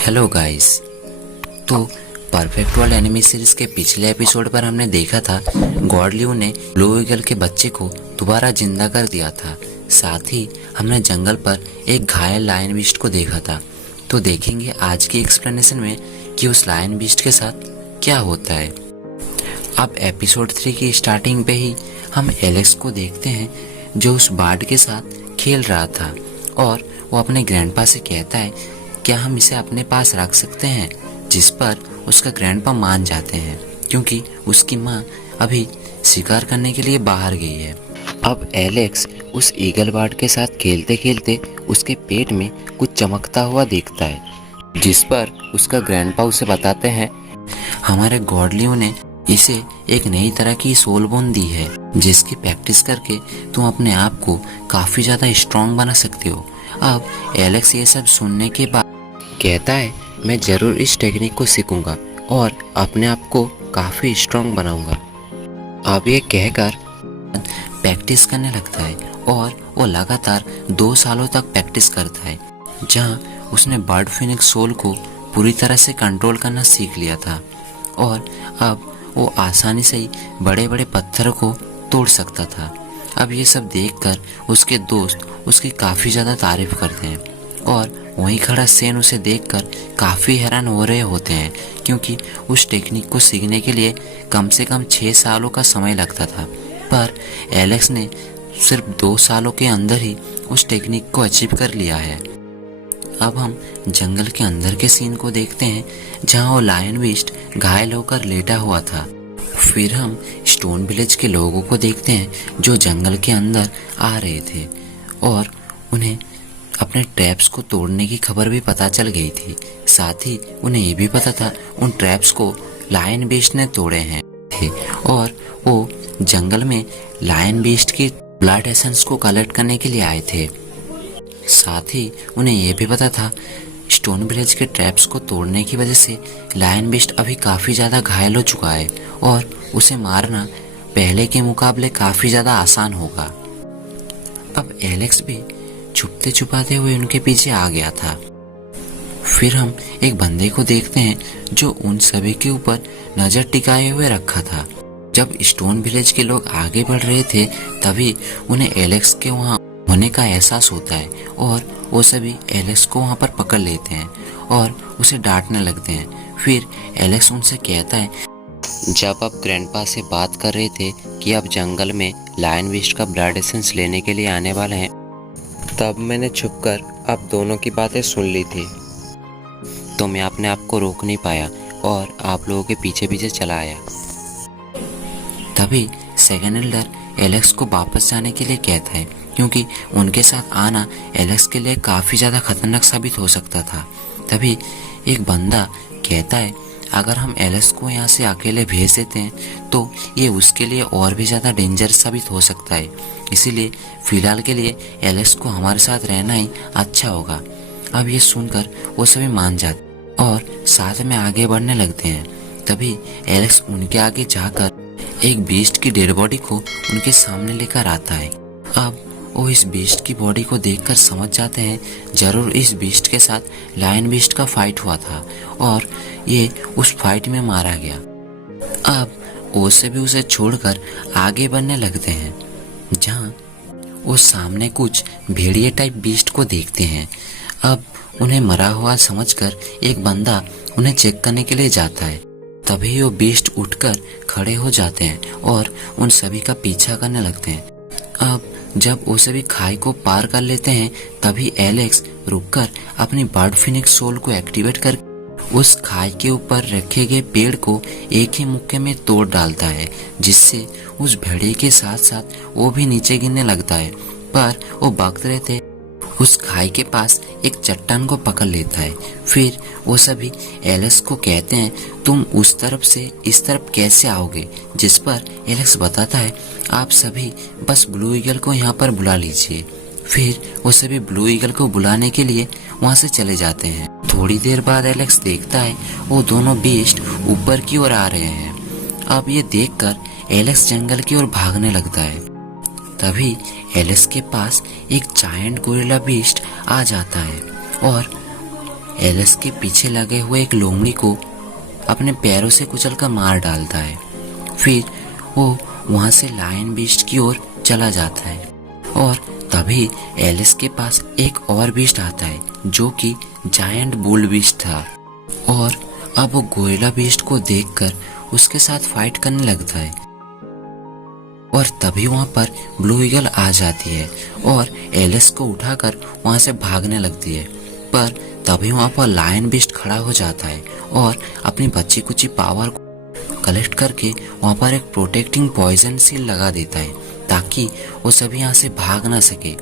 Hello guys. तो perfect world enemy series के पिछले एपिसोड पर हमने देखा था गॉड लियू ने ब्लू ईगल के बच्चे को दोबारा जिंदा कर दिया था। साथ ही हमने जंगल पर एक घायल लायन बीस्ट को देखा था। तो देखेंगे आज की एक्सप्लेनेशन में कि उस लायन बीस्ट के साथ क्या होता है। अब एपिसोड 3 की स्टार्टिंग पे ही हम एलेक्स को देखते हैं जो उस बार्ड के साथ खेल रहा था और वो अपने ग्रैंडपा से कहता है क्या हम इसे अपने पास रख सकते हैं, जिस पर उसका ग्रैंडपा मान जाते हैं क्योंकि उसकी माँ अभी शिकार करने के लिए बाहर गई है। अब एलेक्स उस ईगल बर्ड के साथ खेलते खेलते उसके पेट में कुछ चमकता हुआ देखता है, जिस पर उसका ग्रैंडपा उसे बताते हैं हमारे गॉड लियू ने इसे एक नई तरह की सोल बोन दी है जिसकी प्रैक्टिस करके तुम अपने आप को काफ़ी ज़्यादा स्ट्रॉन्ग बना सकते हो। अब एलेक्स ये सब सुनने के बाद कहता है मैं ज़रूर इस टेक्निक को सीखूंगा और अपने आप को काफ़ी स्ट्रॉन्ग बनाऊंगा। अब ये कहकर प्रैक्टिस करने लगता है और वो लगातार 2 सालों तक प्रैक्टिस करता है जहां उसने बर्ड फिनिक्स सोल को पूरी तरह से कंट्रोल करना सीख लिया था और अब वो आसानी से ही बड़े बड़े पत्थरों को तोड़ सकता था। अब ये सब देखकर उसके दोस्त उसकी काफ़ी ज़्यादा तारीफ करते हैं और वहीं खड़ा सेन उसे देखकर काफ़ी हैरान हो रहे होते हैं क्योंकि उस टेक्निक को सीखने के लिए कम से कम 6 सालों का समय लगता था, पर एलेक्स ने सिर्फ 2 सालों के अंदर ही उस टेक्निक को अचीव कर लिया है। अब हम जंगल के अंदर के सीन को देखते हैं जहां वो लायन बीस्ट घायल होकर लेटा हुआ था। फिर हम स्टोन विलेज के लोगों को देखते हैं जो जंगल के अंदर आ रहे थे और उन्हें अपने ट्रैप्स को तोड़ने की खबर भी पता चल गई थी। साथ ही उन्हें ये भी पता था उन ट्रैप्स को लायन बीस्ट ने तोड़े हैं थे और वो जंगल में लायन बीस्ट की ब्लड एसेंस को कलेक्ट करने के लिए आए थे। साथ ही उन्हें यह भी पता था स्टोन विलेज के ट्रैप्स को तोड़ने की वजह से लायन बीस्ट अभी काफ़ी ज़्यादा घायल हो चुका है और उसे मारना पहले के मुकाबले काफ़ी ज़्यादा आसान होगा। अब एलेक्स भी छुपते छुपाते हुए उनके पीछे आ गया था। फिर हम एक बंदे को देखते हैं जो उन सभी के ऊपर नज़र टिकाए हुए रखा था। जब स्टोन विलेज के लोग आगे बढ़ रहे थे तभी उन्हें एलेक्स के वहाँ होने का एहसास होता है और वो सभी एलेक्स को वहाँ पर पकड़ लेते हैं और उसे डांटने लगते हैं। फिर एलेक्स उनसे कहता है जब आप ग्रैंडपा से बात कर रहे थे कि आप जंगल में लायन बीस्ट का ब्लड एसेंस लेने के लिए आने वाले हैं, तब मैंने छुपकर आप दोनों की बातें सुन ली थी, तो मैं अपने आप को रोक नहीं पाया और आप लोगों के पीछे पीछे चला आया। तभी सेकंड एल्डर एलेक्स को वापस जाने के लिए कहता है क्योंकि उनके साथ आना एलेक्स के लिए काफ़ी ज़्यादा खतरनाक साबित हो सकता था। तभी एक बंदा कहता है अगर हम एलेक्स को यहाँ से अकेले भेज देते हैं तो ये उसके लिए और भी ज़्यादा डेंजर साबित हो सकता है, इसीलिए फ़िलहाल के लिए एलेक्स को हमारे साथ रहना ही अच्छा होगा। अब ये सुनकर वो सभी मान जाते और साथ में आगे बढ़ने लगते हैं। तभी एलेक्स उनके आगे जाकर एक बीस्ट की डेड बॉडी को उनके सामने लेकर आता है। अब वो इस बीस्ट की बॉडी को देखकर समझ जाते हैं जरूर इस बीस्ट के साथ लायन बीस्ट का फाइट हुआ था और ये उस फाइट में मारा गया। अब वो सभी उसे छोड़कर आगे बढ़ने लगते हैं जहाँ वो सामने कुछ भेड़िए टाइप बीस्ट को देखते हैं। अब उन्हें मरा हुआ समझकर एक बंदा उन्हें चेक करने के लिए जाता है। तभी वो बीस्ट उठकर खड़े हो जाते हैं और उन सभी का पीछा करने लगते हैं। अब जब वो सभी खाई को पार कर लेते हैं तभी एलेक्स रुककर अपनी बर्ड फिनिक्स सोल को एक्टिवेट कर उस खाई के ऊपर रखे गए पेड़ को एक ही मुक्के में तोड़ डालता है, जिससे उस भेड़िए के साथ साथ वो भी नीचे गिरने लगता है। पर वो भागते रहते उस खाई के पास एक चट्टान को पकड़ लेता है। फिर वो सभी एलेक्स को कहते हैं तुम उस तरफ से इस तरफ कैसे आओगे, जिस पर एलेक्स बताता है आप सभी बस ब्लू ईगल को यहाँ पर बुला लीजिए। फिर वो सभी ब्लू ईगल को बुलाने के लिए वहाँ से चले जाते हैं। थोड़ी देर बाद एलेक्स देखता है वो दोनों बीस्ट ऊपर की ओर आ रहे हैं। अब ये देखकर एलेक्स जंगल की ओर भागने लगता है। तभी एलेक्स के पास एक जायंट गोरिल्ला बीस्ट आ जाता है और एलेक्स के पीछे लगे हुए एक लोमड़ी को अपने पैरों से कुचलकर मार डालता है। फिर वो वहां से लायन बीस्ट की ओर चला जाता है और तभी एलिस के पास एक और बीस्ट आता है जो कि जायंट बुल बीस्ट था और अब वो गोरिल्ला बीस्ट को देखकर उसके साथ फाइट करने लगता है। और तभी वहां पर ब्लू ईगल आ जाती है और एलिस को उठाकर वहां से भागने लगती है, पर तभी वहां पर लायन बीस्ट खड़ा हो जाता है और अपनी बच्ची कुची पावर को कलेक्ट करके वहां पर एक प्रोटेक्टिंग पॉइजन सील लगा देता है ताकि वो सभी यहाँ से भाग ना सके।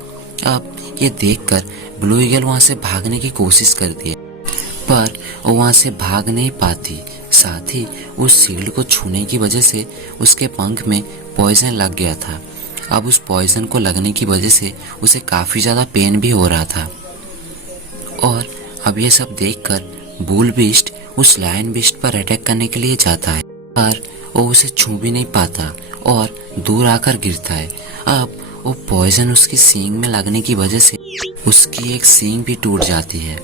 अब ये देखकर ब्लू ईगल वहां से भागने की कोशिश करती है, पर वो वहां से भाग नहीं पाती। साथ ही उस सील्ड को छूने की वजह से उसके पंख में पॉइजन लग गया था। अब उस पॉइजन को लगने की वजह से उसे काफी ज्यादा पेन भी हो रहा था। और अब ये सब देखकर बुल बीस्ट उस लायन बीस्ट पर अटैक करने के लिए जाता है, पर वो उसे छू भी नहीं पाता और दूर आकर गिरता है। अब वो पॉइजन उसकी सींग में लगने की वजह से उसकी एक सींग भी टूट जाती है।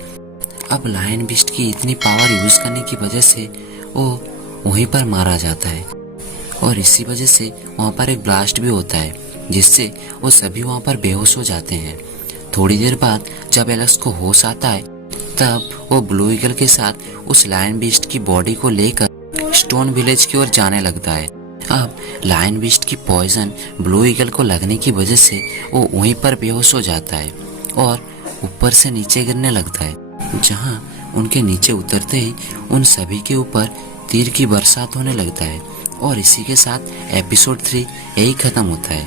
अब लायन बीस्ट की इतनी पावर यूज करने की वजह से वो वहीं पर मारा जाता है और इसी वजह से वहां पर एक ब्लास्ट भी होता है जिससे वो सभी वहां पर बेहोश हो जाते हैं। थोड़ी देर बाद जब एलेक्स को होश आता है तब वो ब्लू ईगल के साथ उस लायन बीस्ट की बॉडी को लेकर स्टोन विलेज की ओर जाने लगता है। अब लायन बीस्ट की पॉइजन ब्लू ईगल को लगने की वजह से वो वहीं पर बेहोश हो जाता है और ऊपर से नीचे गिरने लगता है, जहां उनके नीचे उतरते ही उन सभी के ऊपर तीर की बरसात होने लगता है। और इसी के साथ एपिसोड 3 यही खत्म होता है।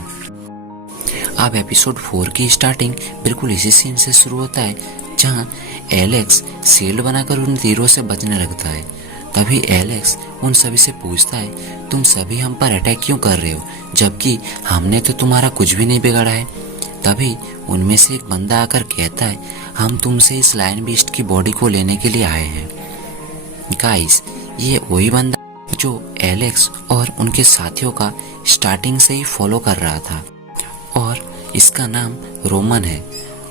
अब एपिसोड 4 की स्टार्टिंग बिल्कुल इसी सीन से शुरू होता है जहां एलेक्स शील्ड बनाकर उन तीरों से बचने लगता है। तभी एलेक्स उन सभी से पूछता है, तुम सभी हम पर अटैक क्यों कर रहे हो जबकि हमने तो तुम्हारा कुछ भी नहीं बिगाड़ा है। तभी उनमें से एक बंदा आकर कहता है, हम तुमसे इस लायन बीस्ट की बॉडी को लेने के लिए आए हैं। गाइस, ये वही बंदा जो एलेक्स और उनके साथियों का स्टार्टिंग से ही फॉलो कर रहा था और इसका नाम रोमन है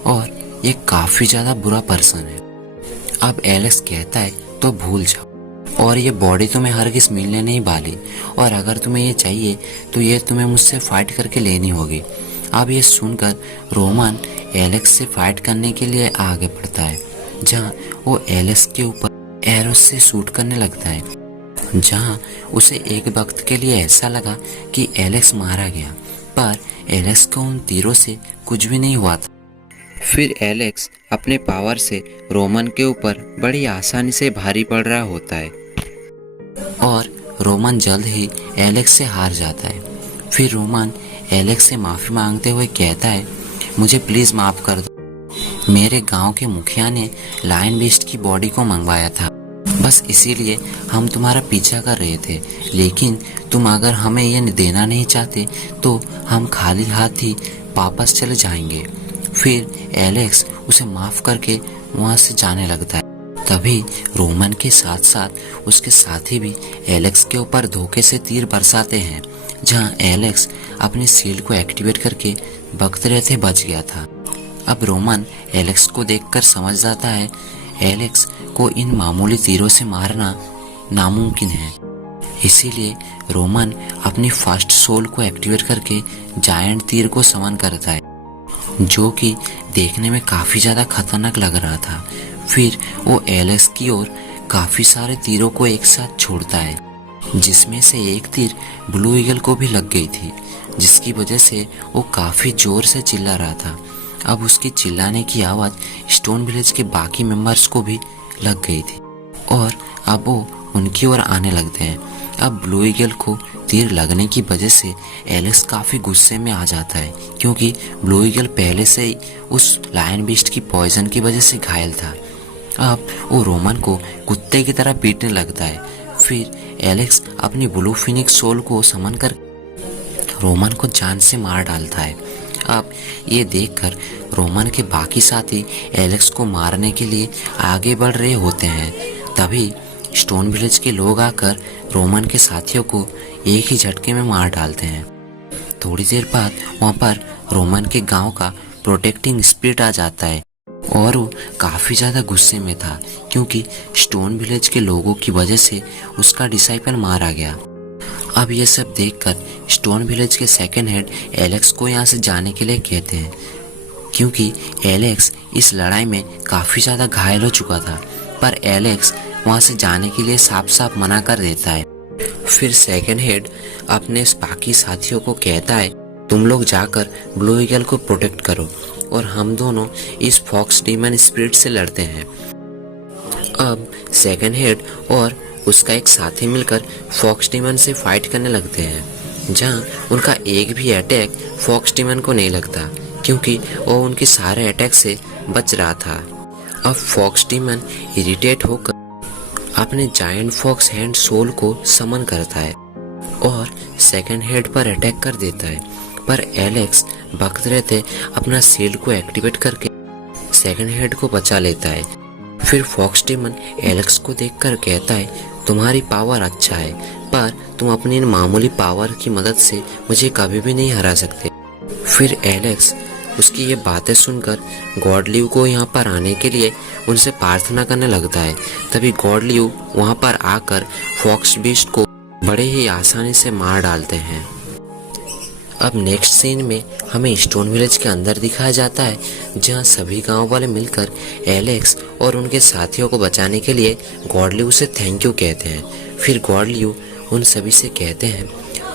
और ये काफी ज्यादा बुरा पर्सन है। अब एलेक्स कहता है तो भूल जाओ और ये बॉडी तुम्हें हरगिज मिलने नहीं वाली और अगर तुम्हें ये चाहिए तो ये तुम्हें मुझसे फाइट करके लेनी होगी। अब ये सुनकर रोमन एलेक्स से फाइट करने के लिए आगे बढ़ता है, जहां वो एलेक्स के ऊपर एरो से शूट करने लगता है, जहां उसे एक वक्त के लिए ऐसा लगा कि एलेक्स मारा गया, पर एलेक्स को उन तीरों से कुछ भी नहीं हुआ था। फिर एलेक्स अपने पावर से रोमन के ऊपर बड़ी आसानी से भारी पड़ रहा होता है और रोमन जल्द ही एलेक्स से हार जाता है। फिर रोमन एलेक्स से माफी मांगते हुए कहता है, मुझे प्लीज माफ कर दो, मेरे गांव के मुखिया ने लायन बीस्ट की बॉडी को मंगवाया था, बस इसीलिए हम तुम्हारा पीछा कर रहे थे, लेकिन तुम अगर हमें ये देना नहीं चाहते तो हम खाली हाथ ही वापस चले जाएंगे। फिर एलेक्स उसे माफ करके वहां से जाने लगता है। तभी रोमन के साथ साथ उसके साथी भी एलेक्स के ऊपर धोखे से तीर बरसाते हैं, जहां एलेक्स अपनी शील्ड को एक्टिवेट करके बकते रहते बच गया था। अब रोमन एलेक्स को देखकर समझ जाता है एलेक्स को इन मामूली तीरों से मारना नामुमकिन है, इसीलिए रोमन अपनी फास्ट सोल को एक्टिवेट करके जायंट तीर को समन करता है, जो कि देखने में काफी ज्यादा खतरनाक लग रहा था। फिर वो एलेक्स की ओर काफी सारे तीरों को एक साथ छोड़ता है, जिसमें से एक तीर ब्लू ईगल को भी लग गई थी, जिसकी वजह से वो काफी जोर से चिल्ला रहा था। अब उसकी चिल्लाने की आवाज स्टोन विलेज के बाकी मेंबर्स को भी लग गई थी और अब वो उनकी ओर आने लगते हैं। अब ब्लू ईगल को तीर लगने की वजह से एलेक्स काफी गुस्से में आ जाता है, क्योंकि ब्लू ईगल पहले से ही उस लायन बीस्ट की पॉइजन की वजह से घायल था। अब वो रोमन को कुत्ते की तरह पीटने लगता है। फिर एलेक्स अपनी ब्लू फिनिक्स सोल को समन कर रोमन को जान से मार डालता है। अब ये देखकर रोमन के बाकी साथी एलेक्स को मारने के लिए आगे बढ़ रहे होते हैं। तभी स्टोन विलेज के लोग आकर रोमन के साथियों को एक ही झटके में मार डालते हैं। थोड़ी देर बाद वहां पर रोमन के गांव का प्रोटेक्टिंग स्पिरिट आ जाता है और वो काफ़ी ज़्यादा गुस्से में था क्योंकि स्टोन विलेज के लोगों की वजह से उसका डिसाइपल मारा गया। अब ये सब देखकर स्टोन विलेज के सेकंड हेड एलेक्स को यहाँ से जाने के लिए कहते हैं क्योंकि एलेक्स इस लड़ाई में काफ़ी ज़्यादा घायल हो चुका था, पर एलेक्स वहाँ से जाने के लिए साफ साफ मना कर देता है। फिर सेकंड हेड अपने बाकी साथियों को कहता है तुम लोग जाकर ब्लू ईगल को प्रोटेक्ट करो और हम दोनों इस फॉक्स डीमन स्पिरिट से लड़ते हैं। अब सेकंड हेड और उसका एक साथी मिलकर फॉक्स डीमन से फाइट करने लगते हैं, जहां उनका एक भी अटैक फॉक्स डीमन को नहीं लगता क्योंकि वो उनके सारे अटैक से बच रहा था। अब फॉक्स डीमन इरिटेट होकर अपने जायंट फॉक्स हैंड सोल को समन करता है और सेकंड हेड पर अटैक कर देता है, पर एलेक्स वक्त रहते अपना शील्ड को एक्टिवेट करके सेकंड हेड को बचा लेता है। फिर फॉक्स डीमन एलेक्स को देखकर कहता है तुम्हारी पावर अच्छा है, पर तुम अपनी इन मामूली पावर की मदद से मुझे कभी भी नहीं हरा सकते। फिर एलेक्स उसकी ये बातें सुनकर गॉडलिव को यहाँ पर आने के लिए उनसे प्रार्थना करने लगता है। तभी गॉडलिव वहाँ पर आकर फॉक्स बीस्ट को बड़े ही आसानी से मार डालते हैं। अब नेक्स्ट सीन में हमें स्टोन विलेज के अंदर दिखाया जाता है, जहाँ सभी गांव वाले मिलकर एलेक्स और उनके साथियों को बचाने के लिए गॉडलिव से थैंक यू कहते हैं। फिर गॉडलिव उन सभी से कहते हैं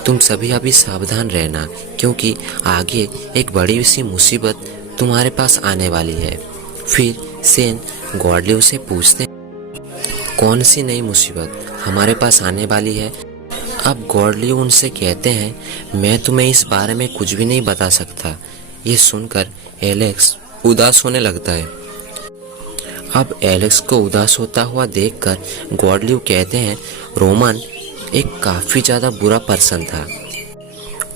तुम सभी अभी सावधान रहना क्योंकि आगे एक बड़ी सी मुसीबत तुम्हारे पास आने वाली है। फिर सेन गॉडलिव से पूछते कौन सी नई मुसीबत हमारे पास आने वाली है। अब गॉडलिव उनसे कहते हैं मैं तुम्हें इस बारे में कुछ भी नहीं बता सकता। ये सुनकर एलेक्स उदास होने लगता है। अब एलेक्स को उदास होता हुआ देखकर गॉडलिव कहते हैं रोमन एक काफ़ी ज़्यादा बुरा पर्सन था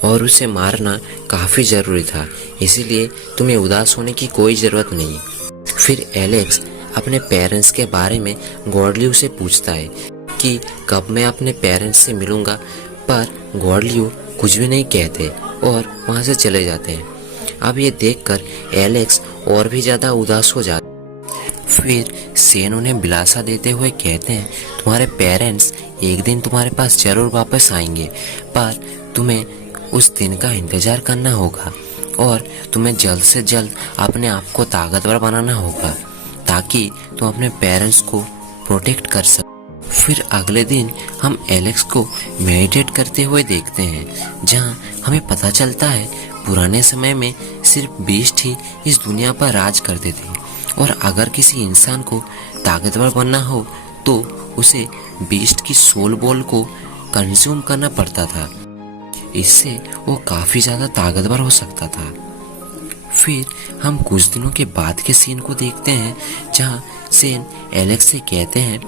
और उसे मारना काफ़ी ज़रूरी था, इसीलिए तुम्हें उदास होने की कोई ज़रूरत नहीं। फिर एलेक्स अपने पेरेंट्स के बारे में गॉडलिव से पूछता है कि कब मैं अपने पेरेंट्स से मिलूंगा, पर गॉडलिव कुछ भी नहीं कहते और वहाँ से चले जाते हैं। अब ये देखकर एलेक्स और भी ज़्यादा उदास हो जाता है। फिर सेन उन्हें दिलासा देते हुए कहते हैं तुम्हारे पेरेंट्स एक दिन तुम्हारे पास जरूर वापस आएंगे, पर तुम्हें उस दिन का इंतज़ार करना होगा और तुम्हें जल्द से जल्द अपने आप को ताकतवर बनाना होगा ताकि तुम अपने पेरेंट्स को प्रोटेक्ट कर सको। फिर अगले दिन हम एलेक्स को मेडिटेट करते हुए देखते हैं, जहां हमें पता चलता है पुराने समय में सिर्फ बीस्ट ही इस दुनिया पर राज करते थे और अगर किसी इंसान को ताकतवर बनना हो तो उसे बीस्ट की सोल बॉल को कंज्यूम करना पड़ता था, इससे वो काफ़ी ज़्यादा ताकतवर हो सकता था। फिर हम कुछ दिनों के बाद के सीन को देखते हैं, जहां सेन एलेक्स से कहते हैं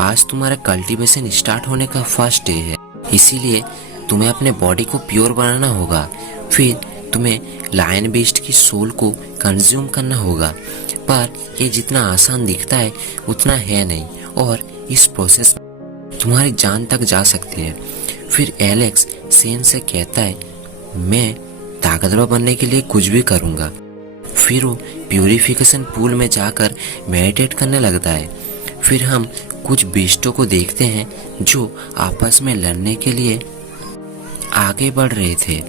आज तुम्हारा कल्टीवेशन स्टार्ट होने का फर्स्ट डे है, इसीलिए तुम्हें अपने बॉडी को प्योर बनाना होगा। फिर तुम्हें लायन बीस्ट की सोल को कंज्यूम करना होगा, पर ये जितना आसान दिखता है उतना है नहीं और इस प्रोसेस में तुम्हारी जान तक जा सकती है। फिर एलेक्स सेन से कहता है मैं ताकतवर बनने के लिए कुछ भी करूँगा। फिर वो प्यूरिफिकेशन पूल में जाकर मेडिटेट करने लगता है। फिर हम कुछ बीस्टों को देखते हैं जो आपस में लड़ने के लिए आगे बढ़ रहे थे,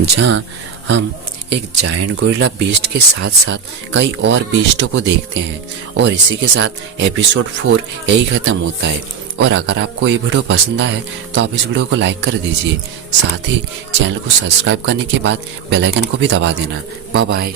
जहां हम एक जायंट गोरिल्ला बीस्ट के साथ साथ कई और बीस्टों को देखते हैं। और इसी के साथ एपिसोड 4 यही ख़त्म होता है। और अगर आपको ये वीडियो पसंद आए तो आप इस वीडियो को लाइक कर दीजिए, साथ ही चैनल को सब्सक्राइब करने के बाद बेल आइकन को भी दबा देना। Bye bye.